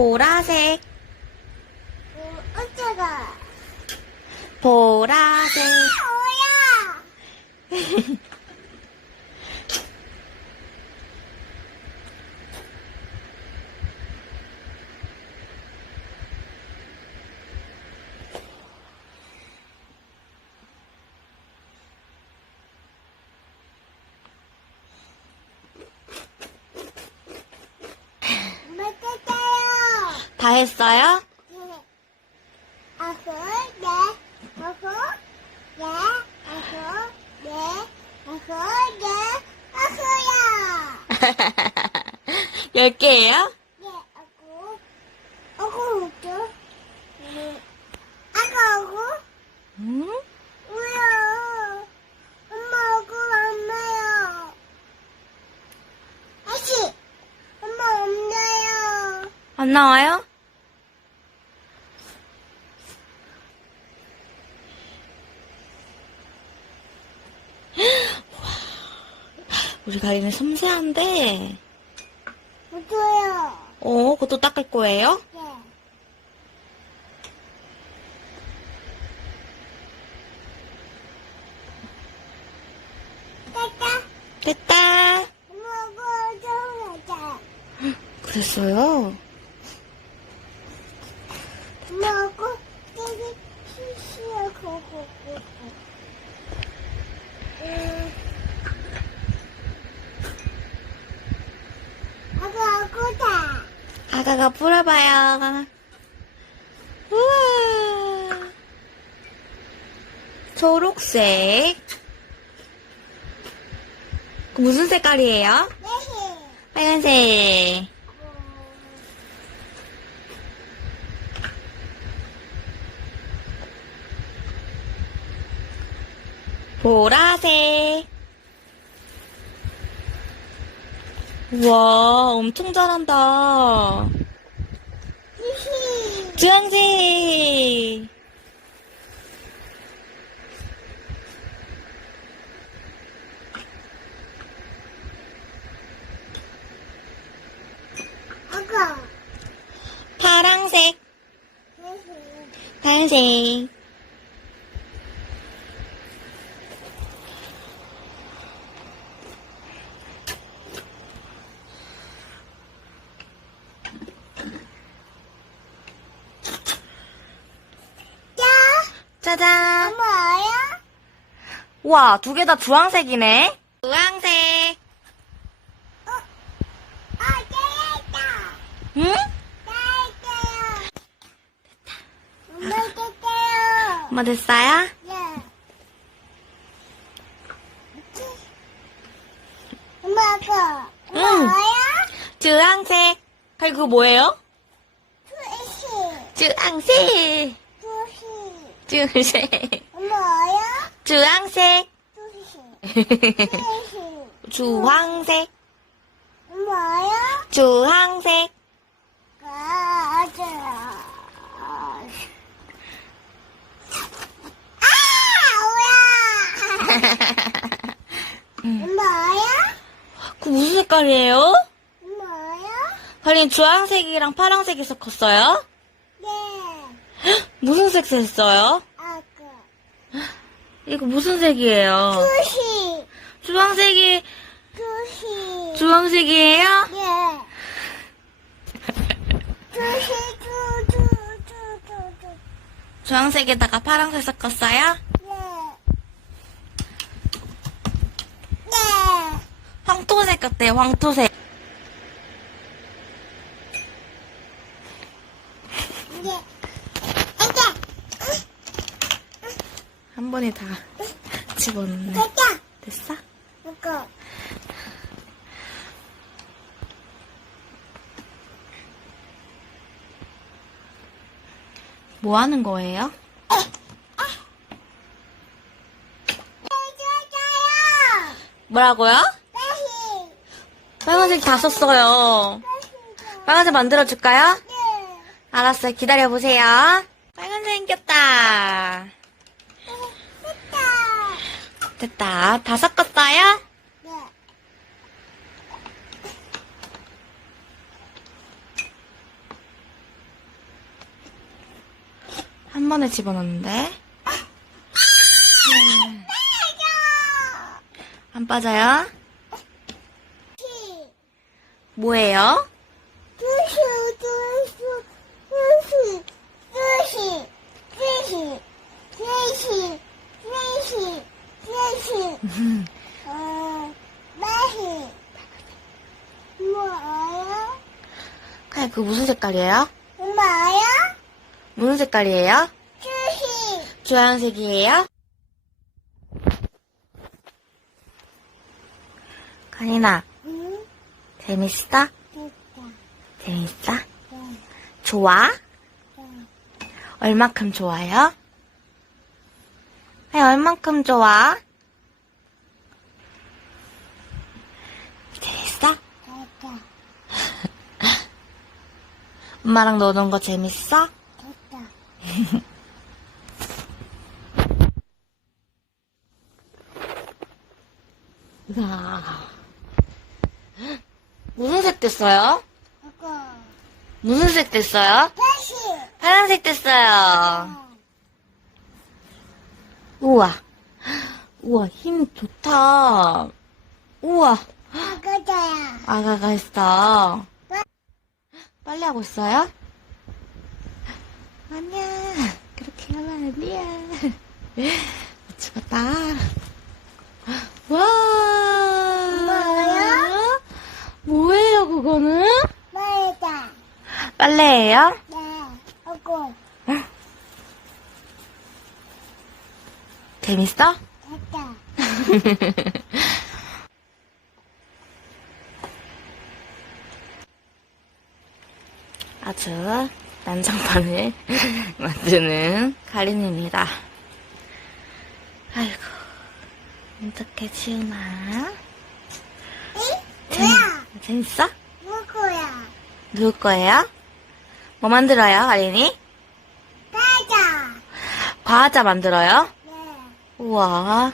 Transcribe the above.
보라색, 어, 어쩌가? 보라색. 뭐야? 맞았어요. 다 했어요? 네. 아구, 네. 아구, 네. 아구, 네. 아구, 네. 아구야. 열 개예요? 네, 아구. 아구? 네. 아구, 아구. 음? 왜요? 엄마 아구 없나요? 아씨, 엄마 없나요? 안 나와요? 와, 가리는 섬세한데. 못줘요. 어, 그것도 닦을 거예요? 네. 따따. 됐다. 먹어 좀 하자. 그랬어요? 먹고 되게 키시야 고고 음. 아가 아구다. 아가가 풀어봐요. 우와. 초록색. 그 무슨 색깔이에요? 네. 빨간색. 보라색. 우 와, 엄청 잘한다. 주황색. 파랑색. 히히. 파란색. 자, 짜잔. 뭐야? 와, 두 개 다 주황색이네. 주황색. 아, 잘했다. 응? 잘했어요. 엄마 됐어요. 엄마 됐어요? 예. 엄마가 응. 뭐야? 주황색. 그리고 그거 뭐예요? 주황색. 주황색. 뭐야? 주황색. 투시. 투시. 주황색. 뭐야? 주황색. 아, 뭐야? 뭐야? 그 무슨 색깔이에요? 뭐야? 달린 주황색이랑 파란색이 섞었어요? 네. 무슨 색? 아까. 이거 무슨 색이에요? 투시. 주황색이 투시. 주황색이에요? 예. 주황색에다가 파란색 섞었어요? 네. 네. 황토색 같아요, 황토색. 이 한 번에 다 집어넣네. 됐어? 이거. 뭐 하는 거예요? 뭐라고요? 빼히. 빨간색 다 썼어요. 빼히죠. 빨간색 만들어줄까요? 네. 알았어요. 기다려보세요. 빨간색 생겼다. 됐다. 다 섞었어요? 네. 한 번에 집어넣는데. 안 빠져요? 티. 뭐예요? 두시. 어, 맛이. 뭐예요? 카야, 그 무슨 색깔이에요? 뭐예요? 무슨 색깔이에요? 두시. 주황색이에요? 카니나, 응? 재밌어? 됐다. 재밌어? 네, 좋아? 네. 얼만큼 좋아요? 아니, 얼만큼 좋아? 재밌어? 됐다. 엄마랑 노는 거 재밌어? 됐다. 우와. 무슨 색 됐어요? 이거. 무슨 색 됐어요? 다시. 파란색 됐어요. 우와. 우와, 힘 좋다. 우와, 이거다야. 아가가 했어. 빨리 하고 있어요? 아니야. 그렇게 하면 안 돼. 죽었다. 와. 뭐예요? 뭐예요, 그거는? 뭐다? 빨래예요? 네. 이거. 재밌어? 됐다. 아주 난장판을 만드는 가린입니다. 아이고, 어떻게? 응? 뭐야? 재밌어? 누구야? 누구 거예요? 뭐 만들어요, 가린이? 맞아. 과자 만들어요? 네. 우와,